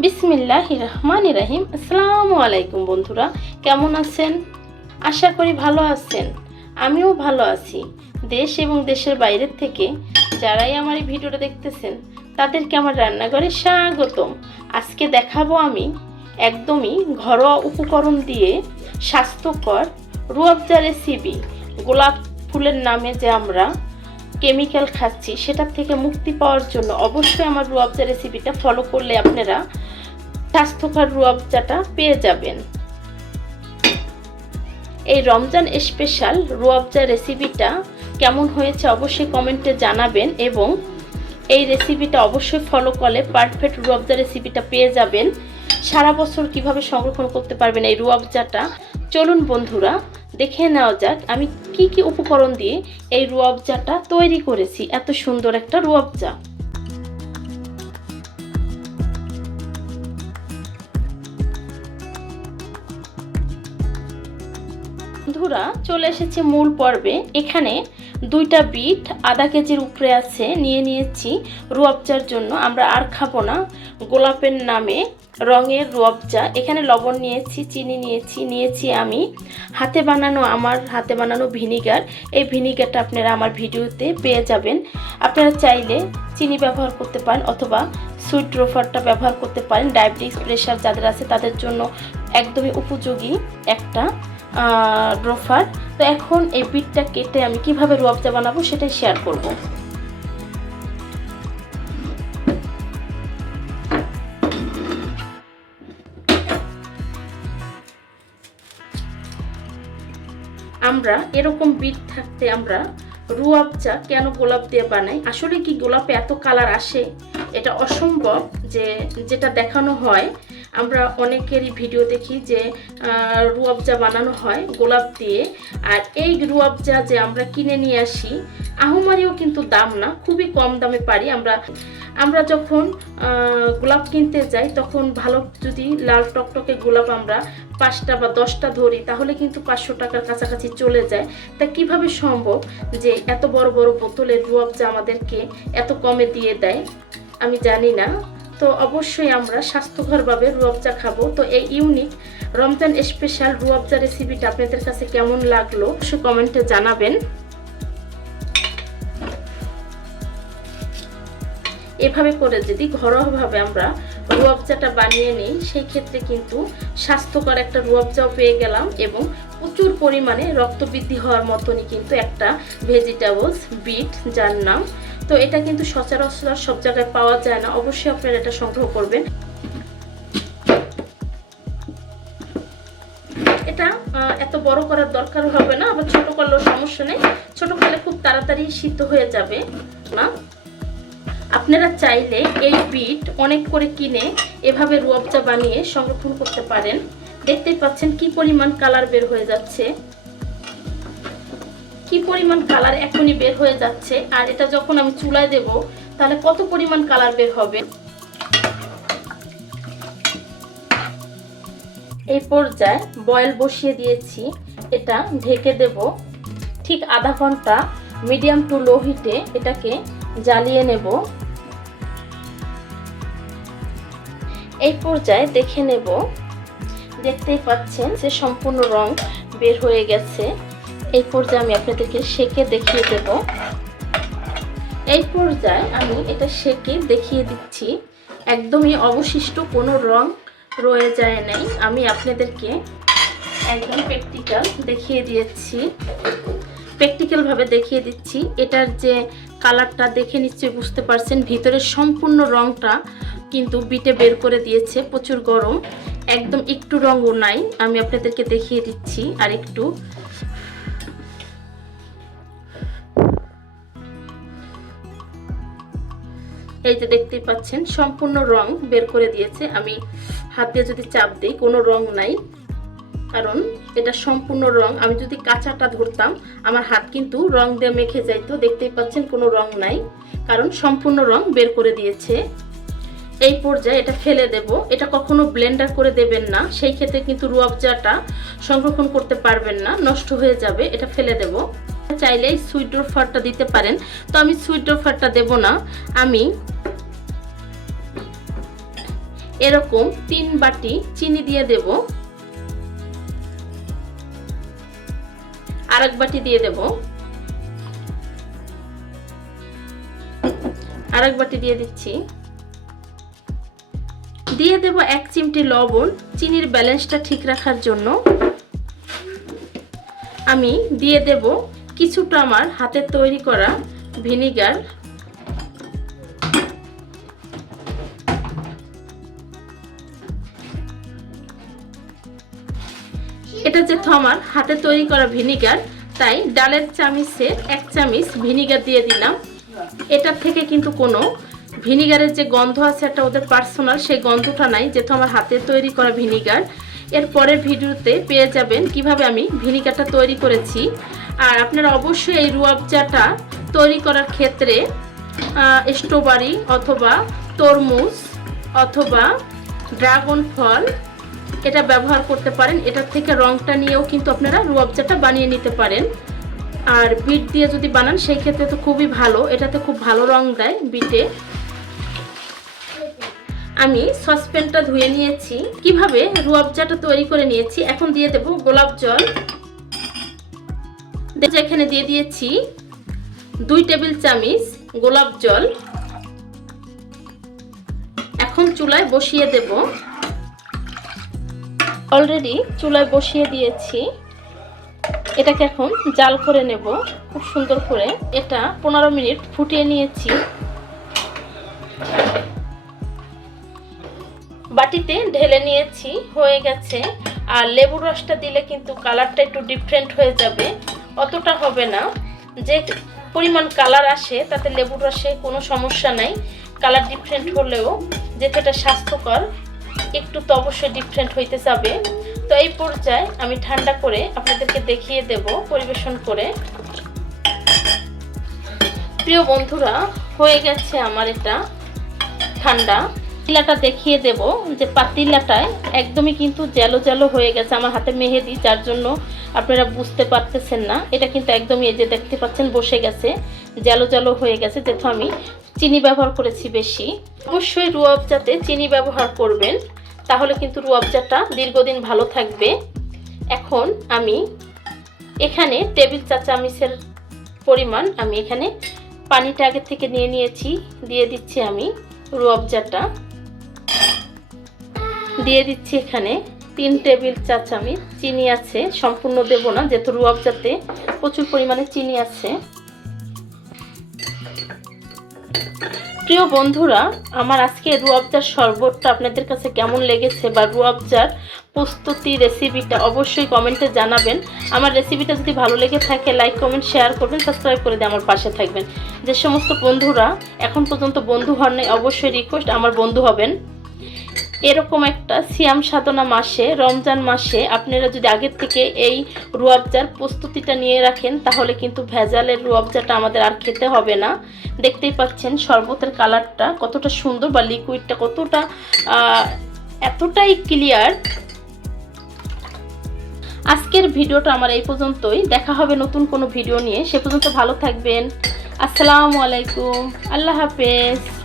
বিসমিল্লাহ রহমান রাহিম। আসসালামু আলাইকুম বন্ধুরা, কেমন আছেন? আশা করি ভালো আছেন। আমিও ভালো আছি। দেশ এবং দেশের বাইরের থেকে যারাই আমার এই ভিডিওটা দেখতেছেন, তাদেরকে আমার রান্নাঘরে স্বাগতম। আজকে দেখাবো আমি একদমই ঘরোয়া উপকরণ দিয়ে স্বাস্থ্যকর রুয়াবজা রেসিপি গোলাপ ফুলের নামে যে আমরা কেমিক্যাল খাচ্ছি, সেটার থেকে মুক্তি পাওয়ার জন্য অবশ্যই আমার রুয়াবজা রেসিপিটা ফলো করলে আপনারা স্বাস্থ্যকর রুয়াবজাটা পেয়ে যাবেন। এই রমজান স্পেশাল রুয়াবজা রেসিপিটা কেমন হয়েছে অবশ্যই কমেন্টে জানাবেন এবং এই রেসিপিটা অবশ্যই ফলো করলে পারফেক্ট রুয়াবজা রেসিপিটা পেয়ে যাবেন। সারা বছর কীভাবে সংরক্ষণ করতে পারবেন এই রুয়াবজাটা চলুন বন্ধুরা দেখে নেওয়া যাক আমি কি কি উপকরণ দিয়ে এই রুয়াবজাটা তৈরি করেছি। এত সুন্দর একটা রুয়াবজা বন্ধুরা, চলে এসেছে মূল পর্বে। এখানে দুইটা বিট আধা কেজির উপরে আছে, নিয়ে নিয়েছি রুয়াবজার জন্য। আমরা আর খাব না। গোলাপের নামে রঙের রুয়াবজা। এখানে লবণ নিয়েছি, চিনি নিয়েছি নিয়েছি আমি। হাতে বানানো আমার, হাতে বানানো ভিনিগার। এই ভিনিগারটা আপনারা আমার ভিডিওতে পেয়ে যাবেন। আপনারা চাইলে চিনি ব্যবহার করতে পারেন অথবা সুইট রোফারটা ব্যবহার করতে পারেন। ডায়াবেটিস প্রেশার যাদের আছে তাদের জন্য একদমই উপযোগী একটা ড্রোফার। তো এখন এই বিটটা কেটে আমি কীভাবে রুয়াবজা বানাবো সেটাই শেয়ার করব। আমরা এরকম বিট থাকতে আমরা রুয়াবজা কেন গোলাপ দিয়ে বানাই? আসলে কি গোলাপে এত কালার আসে? এটা অসম্ভব যে যেটা দেখানো হয় আমরা অনেকেরই ভিডিও দেখি যে রুয়াবজা বানানো হয় গোলাপ দিয়ে, আর এই রুয়াবজা যে আমরা কিনে নিয়ে আসি, আহমারিও কিন্তু দাম না, খুবই কম দামে পারি। আমরা আমরা যখন গোলাপ কিনতে যাই, তখন ভালো যদি লাল টকটকে গোলাপ আমরা পাঁচটা বা দশটা ধরি, তাহলে কিন্তু পাঁচশো টাকার কাছাকাছি চলে যায়। তা কীভাবে সম্ভব যে এত বড় বড় বোতলের রুয়াবজা আমাদেরকে এত কমে দিয়ে দেয়? আমি জানি না। তো অবশ্যই আমরা স্বাস্থ্যকরভাবে রুয়াবজা খাব। তো এই ইউনিক রমজান স্পেশাল রুয়াবজা রেসিপিটা আপনাদের কাছে কেমন লাগল অবশ্যই কমেন্টে জানাবেন। এভাবে করে যদি ঘরোয়াভাবে আমরা রুয়াবজাটা বানিয়ে নিই, সেই ক্ষেত্রে কিন্তু স্বাস্থ্যকর একটা রুয়াবজাও পেয়ে গেলাম এবং প্রচুর পরিমাণে রক্তবৃদ্ধি হওয়ার মতনই কিন্তু একটা ভেজিটেবলস বিট যার নাম তো এটা কিন্তু সচরাচর সব জায়গায় পাওয়া যায় না। অবশ্যই আপনারা এটা সংগ্রহ করবেন। এটা এত বড় করার দরকার হবে না, আবার ছোট করলেও সমস্যা নেই। ছোট করলে খুব তাড়াতাড়ি সিদ্ধ হয়ে যাবে না আপনারা চাইলে এই বিট অনেক করে কিনে এভাবে রুয়াবজা বানিয়ে সংরক্ষণ করতে পারেন। দেখতেই পাচ্ছেন কি পরিমাণ কালার বের হয়ে যাচ্ছে। কি পরিমাণ কালার এখনই বের হয়ে যাচ্ছে? আর এটা যখন আমি চুলায় দেব, তাহলে কত পরিমাণ কালার বের হবে? এই পর্যায়ে বয়েল বসিয়ে দিয়েছি। এটা ঢেকে দেব। ঠিক আধা ঘণ্টা মিডিয়াম টু লো হিটে এটাকে জ্বালিয়ে নেব। এই পর্যায়ে দেখে নেব। দেখতেই পাচ্ছেন যে সম্পূর্ণ রং বের হয়ে গেছে। এই পর্যায়ে আমি আপনাদেরকে সেকে দেখিয়ে দেব। এই পর্যায়ে আমি এটা সেকে দেখিয়ে দিচ্ছি। একদমই অবশিষ্ট কোনো রং রয়ে যায় নাই। আমি আপনাদেরকে একদম প্র্যাকটিক্যাল দেখিয়ে দিয়েছি। প্র্যাকটিক্যালভাবে দেখিয়ে দিচ্ছি। এটার যে কালারটা দেখে নিশ্চয়ই বুঝতে পারছেন। ভিতরের সম্পূর্ণ রংটা কিন্তু বিটে বের করে দিয়েছে। প্রচুর গরম। একদম একটু রঙও নাই। আমি আপনাদেরকে দেখিয়ে দিচ্ছি। আর একটু এই যে দেখতেই পাচ্ছেন, সম্পূর্ণ রং বের করে দিয়েছে। আমি হাত দিয়ে যদি চাপ দিই, কোনো রং নাই। কারণ এটা সম্পূর্ণ রং। আমি যদি কাঁচাটা ধরতাম, আমার হাত কিন্তু রং দিয়ে মেখে যাইতো। দেখতেই পাচ্ছেন, কোনো রং নাই। কারণ সম্পূর্ণ রং বের করে দিয়েছে। এই পর্যায়ে এটা ফেলে দেব। এটা কখনো ব্লেন্ডার করে দেবেন না। সেই ক্ষেত্রে কিন্তু রুয়াবজাটা সংরক্ষণ করতে পারবেন না। নষ্ট হয়ে যাবে। এটা ফেলে দেব। চাইলে সুইট ড্রফারটা দিতে পারেন। তো আমি সুইট ড্রফারটা দেব না। আমি এরকম তিন বাটি চিনি দিয়ে দেব। আর এক বাটি দিয়ে দেব। আর এক বাটি দিয়ে দিচ্ছি। দিয়ে দেব এক চিমটি লবণ চিনির ব্যালেন্সটা ঠিক রাখার জন্য। আমি দিয়ে দেব কিছুটা আমার হাতে তৈরি করা ভিনিগার এটা যেহেতু আমার হাতে তৈরি করা ভিনিগার। তাই ডালের চামিচের এক চামিচ ভিনিগার দিয়ে দিলাম। এটার থেকে কিন্তু কোনো ভিনিগারের যে গন্ধ আছে একটা ওদের পার্সোনাল, সেই গন্ধটা নাই, যেহেতু আমার হাতে তৈরি করা ভিনিগার। এর পরের ভিডিওতে পেয়ে যাবেন কীভাবে আমি ভিনিগারটা তৈরি করেছি। আর আপনারা অবশ্যই এই রুয়াবজাটা তৈরি করার ক্ষেত্রে স্ট্রবেরি অথবা তরমুজ অথবা ড্রাগন ফল এটা ব্যবহার করতে পারেন। এটার থেকে রংটা নিয়েও কিন্তু আপনারা রুয়াবজাটা বানিয়ে নিতে পারেন। আর বিট দিয়ে যদি বানান, সেই ক্ষেত্রে তো খুবই ভালো। এটাতে খুব ভালো রং দেয় বিটে। আমি সসপ্যানটা ধুয়ে নিয়েছি। কীভাবে রুয়াবজাটা তৈরি করে নিয়েছি, এখন দিয়ে দেব গোলাপ জল। এখানে দিয়ে দিয়েছি দুই টেবিল চামিচ গোলাপ জল। এখন চুলায় বসিয়ে দেব। অলরেডি চুলায় বসিয়ে দিয়েছি। এটাকে এখন জাল করে নেব। খুব সুন্দর করে এটা পনেরো মিনিট ফুটিয়ে নিয়েছি। বাটিতে ঢেলে নিয়েছি, হয়ে গেছে। আর লেবুর রসটা দিলে কিন্তু কালারটা একটু ডিফারেন্ট হয়ে যাবে। অতটা হবে না। যে পরিমাণ কালার আসে, তাতে লেবুর রসে কোনো সমস্যা নাই। কালার ডিফারেন্ট হলেও এটা স্বাস্থ্যকর একটু তো অবশ্যই ডিফারেন্ট হইতে যাবে। তো এই পর্যায়ে আমি ঠান্ডা করে আপনাদেরকে দেখিয়ে দেব পরিবেশন করে। প্রিয় বন্ধুরা, হয়ে গেছে আমার এটা ঠান্ডা। পাতিলাটা দেখিয়ে দেব যে পাতিলাটায় একদমই কিন্তু জ্যালো জ্যালো হয়ে গেছে আমার হাতে মেহেদি, যার জন্য আপনারা বুঝতে পারতেছেন না। এটা কিন্তু একদমই এই যে দেখতে পাচ্ছেন, বসে গেছে, জ্যালো জ্যালো হয়ে গেছে, যেহেতু আমি চিনি ব্যবহার করেছি বেশি। অবশ্যই রুয়াব যাতে চিনি ব্যবহার করবেন। তাহলে কিন্তু রুয়াবজাটা দীর্ঘদিন ভালো থাকবে। এখন আমি এখানে টেবিল চা চামিচের পরিমাণ আমি এখানে পানিটা আগে থেকে নিয়ে নিয়েছি, দিয়ে দিচ্ছি আমি রুয়াবজাটা। দিয়ে দিচ্ছি এখানে তিন টেবিল চা চামচ চিনি আছে, সম্পূর্ণ দেব না, যেহেতু রুয়াবজাতে প্রচুর পরিমাণে চিনি আছে। প্রিয় বন্ধুরা, আমার আজকে রুয়াবজার শরবতটা আপনাদের কাছে কেমন লেগেছে বা রুয়াবজার প্রস্তুতি রেসিপিটা অবশ্যই কমেন্টে জানাবেন। আমার রেসিপিটা যদি ভালো লেগে থাকে লাইক কমেন্ট শেয়ার করবেন সাবস্ক্রাইব করে দিয়ে আমার পাশে থাকবেন। যে সমস্ত বন্ধুরা এখন পর্যন্ত বন্ধু হন অবশ্যই রিকোয়েস্ট আমার বন্ধু হবেন। এরকম একটা সিয়াম সাধনা মাসে, রমজান মাসে আপনারা যদি আগের থেকে এই রুয়াবজার প্রস্তুতিটা নিয়ে রাখেন, তাহলে কিন্তু ভেজালের রুয়াবজাটা আমাদের আর খেতে হবে না। দেখতেই পাচ্ছেন শরবতের কালারটা কতটা সুন্দর বা লিকুইডটা কতটা এতটাই ক্লিয়ার আজকের ভিডিওটা আমার এই পর্যন্তই। দেখা হবে নতুন কোনো ভিডিও নিয়ে। সে পর্যন্ত ভালো থাকবেন। আসসালামু আলাইকুম। আল্লাহ হাফেজ।